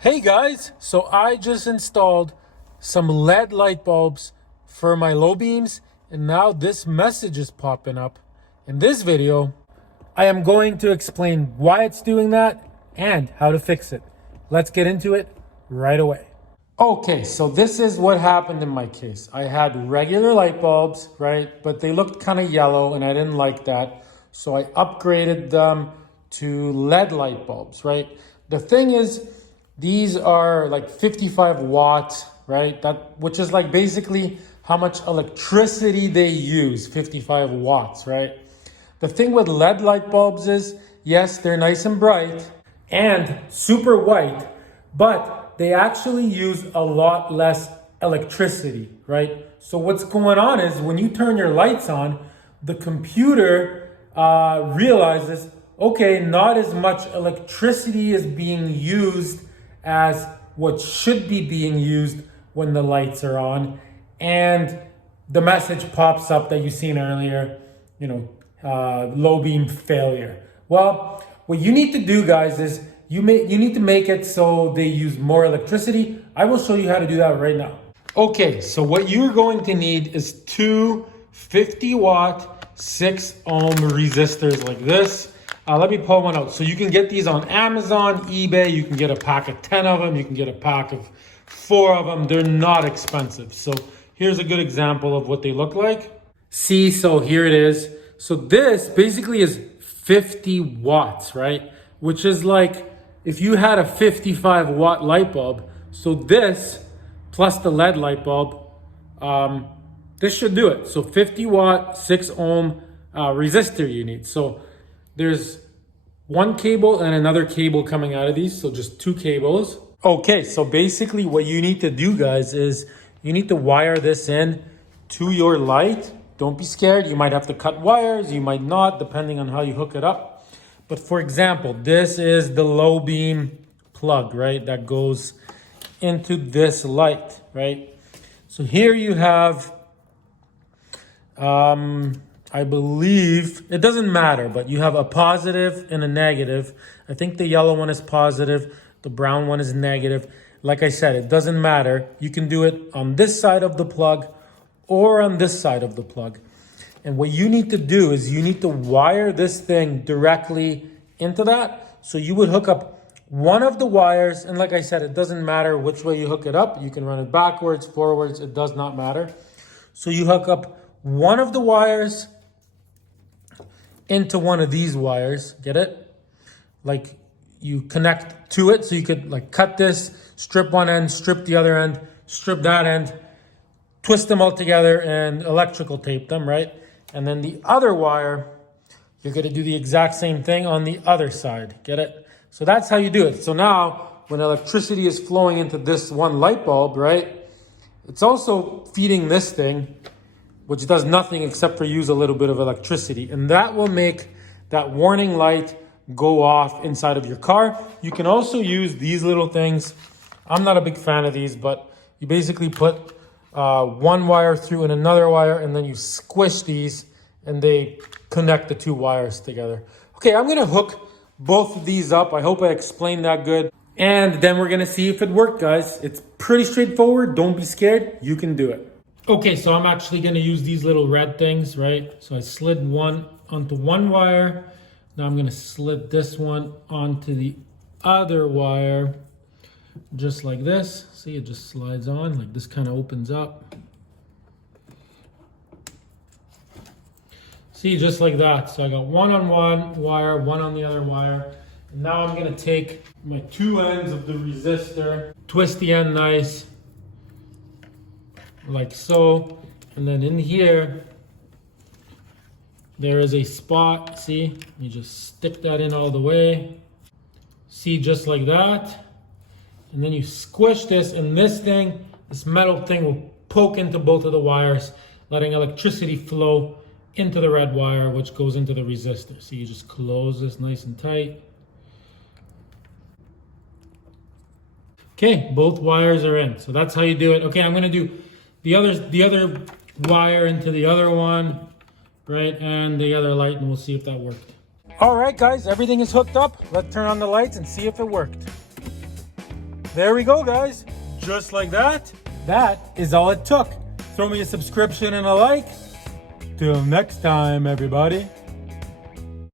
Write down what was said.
Hey guys, so I just installed some LED light bulbs for my low beams, and now this message is popping up. In this video, I am going to explain why it's doing that and how to fix it. Let's get into it right away. Okay, so this is what happened in my case. I had regular light bulbs, right? But they looked kind of yellow and I didn't like that. So I upgraded them to LED light bulbs, right? The thing is, these are like 55 watts, right? Which is like basically how much electricity they use, 55 watts, right? The thing with LED light bulbs is, yes, they're nice and bright and super white, but they actually use a lot less electricity, right? So what's going on is when you turn your lights on, the computer realizes, okay, not as much electricity is being used as what should be being used when the lights are on, and the message pops up that you've seen earlier, low beam failure. Well, what you need to do, guys, is you need to make it so they use more electricity. I will show you how to do that right now. Okay, so what you're going to need is two 50-watt 6-ohm resistors like this. Let me pull one out. So you can get these on Amazon, eBay. You can get a pack of 10 of them. You can get a pack of 4 of them. They're not expensive. So here's a good example of what they look like. See, so here it is. So this basically is 50 watts, right? Which is like if you had a 55-watt light bulb. So this plus the LED light bulb, this should do it. So 50-watt, 6-ohm resistor you need. So there's one cable and another cable coming out of these, so just 2 cables. Okay, so basically what you need to do, guys, is you need to wire this in to your light. Don't be scared. You might have to cut wires, you might not, depending on how you hook it up. But for example, this is the low beam plug, right? That goes into this light, right? So here you have, I believe, it doesn't matter, but you have a positive and a negative. I think the yellow one is positive, the brown one is negative. Like I said, it doesn't matter. You can do it on this side of the plug or on this side of the plug. And what you need to do is you need to wire this thing directly into that. So you would hook up one of the wires, and like I said, it doesn't matter which way you hook it up. You can run it backwards, forwards, it does not matter. So you hook up one of the wires into one of these wires, get it? Like you connect to it, so you could like cut this, strip one end, strip the other end, strip that end, twist them all together and electrical tape them, right? And then the other wire, you're gonna do the exact same thing on the other side, get it? So that's how you do it. So now when electricity is flowing into this one light bulb, right? It's also feeding this thing, which does nothing except for use a little bit of electricity. And that will make that warning light go off inside of your car. You can also use these little things. I'm not a big fan of these, but you basically put one wire through and another wire, and then you squish these and they connect the 2 wires together. Okay, I'm gonna hook both of these up. I hope I explained that good. And then we're gonna see if it worked, guys. It's pretty straightforward. Don't be scared, you can do it. Okay, so I'm actually gonna use these little red things, right? So I slid one onto one wire. Now I'm gonna slid this one onto the other wire, just like this. See, it just slides on, like this kind of opens up. See, just like that. So I got one on one wire, one on the other wire. And now I'm gonna take my 2 ends of the resistor, twist the end nice, like so, and then in here there is a spot. See, you just stick that in all the way, see, just like that, and then you squish this, and this metal thing will poke into both of the wires, letting electricity flow into the red wire, which goes into the resistor. So you just close this nice and tight. Okay, both wires are in, so that's how you do it. Okay, I'm gonna do the other wire into the other one, right, and the other light, and we'll see if that worked. All right, guys, everything is hooked up. Let's turn on the lights and see if it worked. there we go, guys. Just like that. That is all it took. Throw me a subscription and a like. Till next time, everybody.